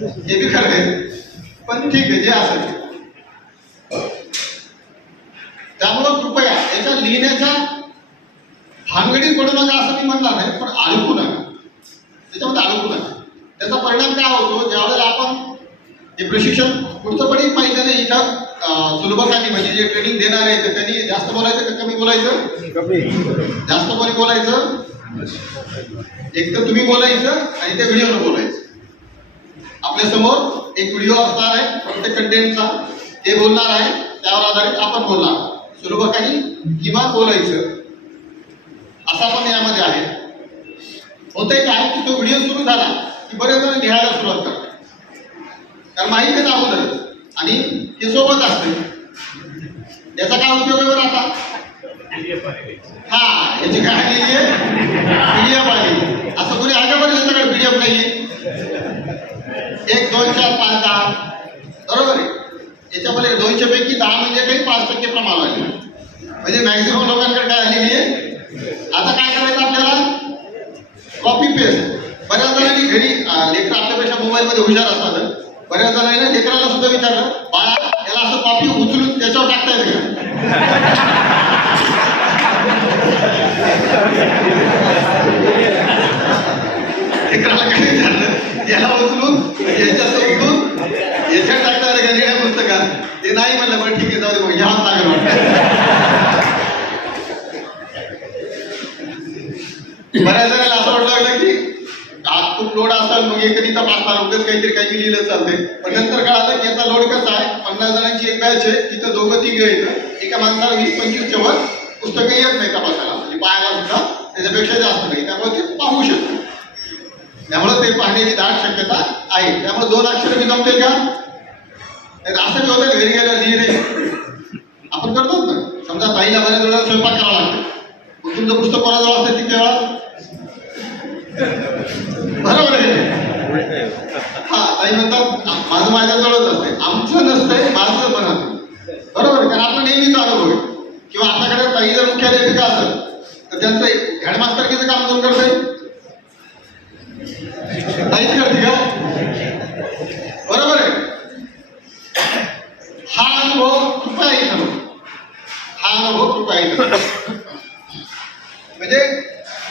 हे बी खरं आहे. पण ठीक आहे जे असेल. त्यामुळं कृपया याच्या लिहिण्याच्या भानगडीत पडू नका असं मी म्हणणार नाही पण अडकू नका. त्याच्यामध्ये अडकू नका. त्याचा परिणाम काय होतो? ज्यावेळेला आपण हे प्रशिक्षण पुढचं पण एक माहिती नाही इथं अं, सुलभकांनी म्हणजे जे ट्रेनिंग देणार आहे तर त्यांनी जास्त बोलायचं का कमी बोलायचं? जास्त कोणी बोलायचं? एक तर तुम्ही बोलायचं आणि त्या व्हिडिओनं बोलायचं. आपल्यासमोर एक व्हिडिओ असणार आहे. प्रत्येक कंटेंटचा ते बोलणार आहे. त्यावर आधारित आपण बोलणार. सुलभकांनी किंवा बोलायचं. असा पण यामध्ये आहे. होतंय काय की तो व्हिडिओ सुरू झाला की बरेच जण लिहायला सुरुवात करतात. कारण माहितीच अगोदर. आणि हे सोबत असते याचा काय उपयोग आहे बरं आता? हा याची काय आलेली आहे. पीडीएफ आहे असं कोणी आहे का बरं ज्याच्याकडे पीडीएफ नाहीये एक दोन चार पाच दहा. बरोबर आहे? याच्यामध्ये दोनशे पैकी दहा म्हणजे काही पाच टक्के प्रमाण आले म्हणजे मॅक्झिमम लोकांकडे काय आलेली आहे? आता काय करायचं आपल्याला? कॉपी पेस्ट बऱ्याच जणांनी घरी लेकर आपल्यापेक्षा मोबाईल मध्ये हुशार असतात. बऱ्याच जणांनी लेकराला सुद्धा विचारलं बाळा याला असं कॉपी उचलून त्याच्यावर टाकता येते का? याला उचलून याच्यात उचलून याच्या टाकता का निळ्या पुस्तकात ते नाही म्हणलं बरं ठीक आहे जाऊ दे मग ह्या चांगलं वाटतं. बऱ्याच वेळेला असं वाटलं लागलं की आज खूप लोड असाल मग एकही तपासणार उगाच काहीतरी काही लिहिलं चालते पण नंतर कळालं की याचा लोड कसा आहे पन्नास जणांची एक बॅच आहे तिथं दोघं तिघं येतं एका माणसाला वीस पंचवीस वर पुस्तकं येत नाही तपासायला म्हणजे पाहायला सुद्धा त्याच्यापेक्षा जास्त नाही. त्यामुळे त्यामुळे पाहण्याची दाट शक्यता आहे. त्यामुळे दोन अक्षर मी जमतील का? असं जे होतं घरी गेलं लिहिणे आपण करतोच ना. समजा ताईला बऱ्याच वेळेला स्वयंपाक करावा लागतो. मग तुमचं पुस्तक कोणाजवळ असतं ती केव्हा बरोबर आहे. हा ताई म्हणतात माझं माझ्याजवळच असते. आमचं नसतंय माझं म्हणत बरोबर आहे. कारण आपलं नेहमीच अनुभव आहे किंवा आपल्याकडे ताई जर मुख्याध्यापिका असेल तर त्यांचं हेडमास्टरकीचं काम कोण करतंय? ताईच करते का? बरोबर आहे. हा अनुभव कृपया येत हा अनुभव कृपया येत म्हणजे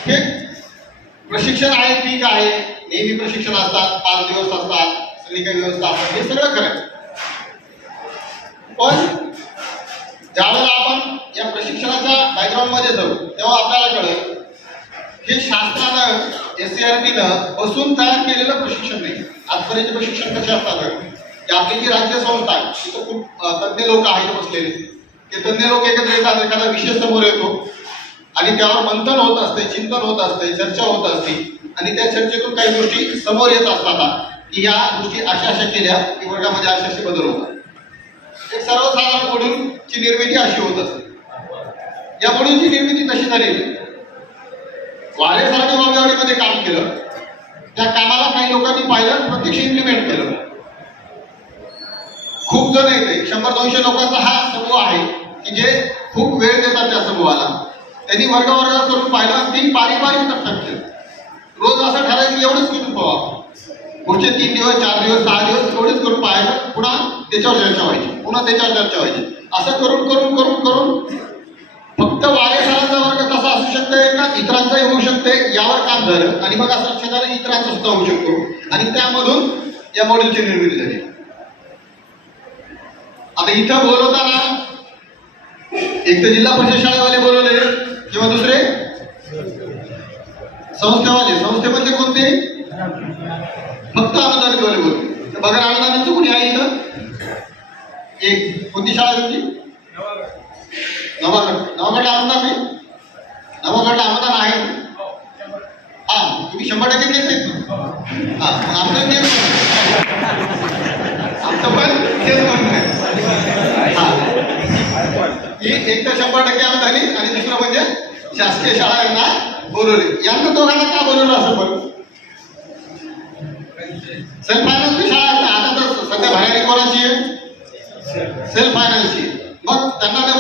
हे प्रशिक्षण आहे ठीक आहे. नेहमी प्रशिक्षण असतात पाच दिवस असतात सगळी काही व्यवस्था असतात. हे सगळं खरं पण ज्यावेळेला आपण या प्रशिक्षणाच्या बॅकग्राऊंडमध्ये जाऊ तेव्हा आपल्याला कळेल हे शासनानं एस सी आर टीनं बसून तयार केलेलं प्रशिक्षण नाही आजपर्यंत प्रशिक्षण कसे असतात? की आपली जी राज्य संस्था आहे तिथं खूप तज्ज्ञ लोक आहेत बसलेले. ते तज्ज्ञ लोक एकत्र येतात एखादा विषय समोर येतो. आणि त्यावर मंथन होत असते चिंतन होत असते चर्चा होत असते. आणि त्या चर्चेतून काही गोष्टी समोर येत असतात की या गोष्टी अशा अशा केल्या की वर्गामध्ये अशा असे बदल होतात. एक सर्वसाधारण मॉड्यूलची निर्मिती अशी होत असते. या मॉड्यूलची निर्मिती कशी झालेली आहे. वारे सरांनी वामेवाडीमध्ये काम केलं. त्या कामाला काही लोकांनी पाहिलं प्रत्यक्ष इम्प्लिमेंट केलं. खूप जण येते शंभर दोनशे लोकांचा हा समूह आहे की जे खूप वेळ देतात त्या समूहाला. त्यांनी वर्ग करून पाहिलं तीन तीन पारिवारिक टप्प्यात केलं. रोज असं ठरायचं एवढंच करून पाहा पुढचे तीन दिवस चार दिवस सहा दिवस एवढेच करून पाहायचं. पुन्हा त्याच्यावर चर्चा व्हायची. पुन्हा त्याच्यावर चर्चा व्हायची. असं करून करून करून करून फक्त वारेसरांचा वर्ग कसा असू शकतोय का इतरांचाही होऊ शकते यावर काम झालं. आणि मग असं लक्षात आलं इतरांचा सुद्धा होऊ शकतो. आणि त्यामधून या मॉडेलची निर्मिती झाली. आता इथं बोलवताना एक तर जिल्हा परिषद शाळेवाले बोलवले किंवा दुसरे? संस्थेवाले. संस्थेमधले कोणते? फक्त अनुदानितवाले बोलले. तर बघा अनुदानाचं कोणी आहे इथं? एक. कोणती शाळा होती तुमची नवागड अनुदान आहे? नवागडला अनुदान आहे? हा तुम्ही शंभर टक्के देत नाही हा आमचं तेच आमचं पण तेच म्हणणं आहे. ही. एक तर शंभर टक्के अनुदानित आणि दुसरं म्हणजे शासकीय शाळा यांना बोलवली. यांना दोघांना का बोलवलं असं पण? सेल्फ फायनान्सची शाळा आता तर सध्या बाहेर कोणाची आहे. सेल्फ फायनान्सची मग त्यांना ते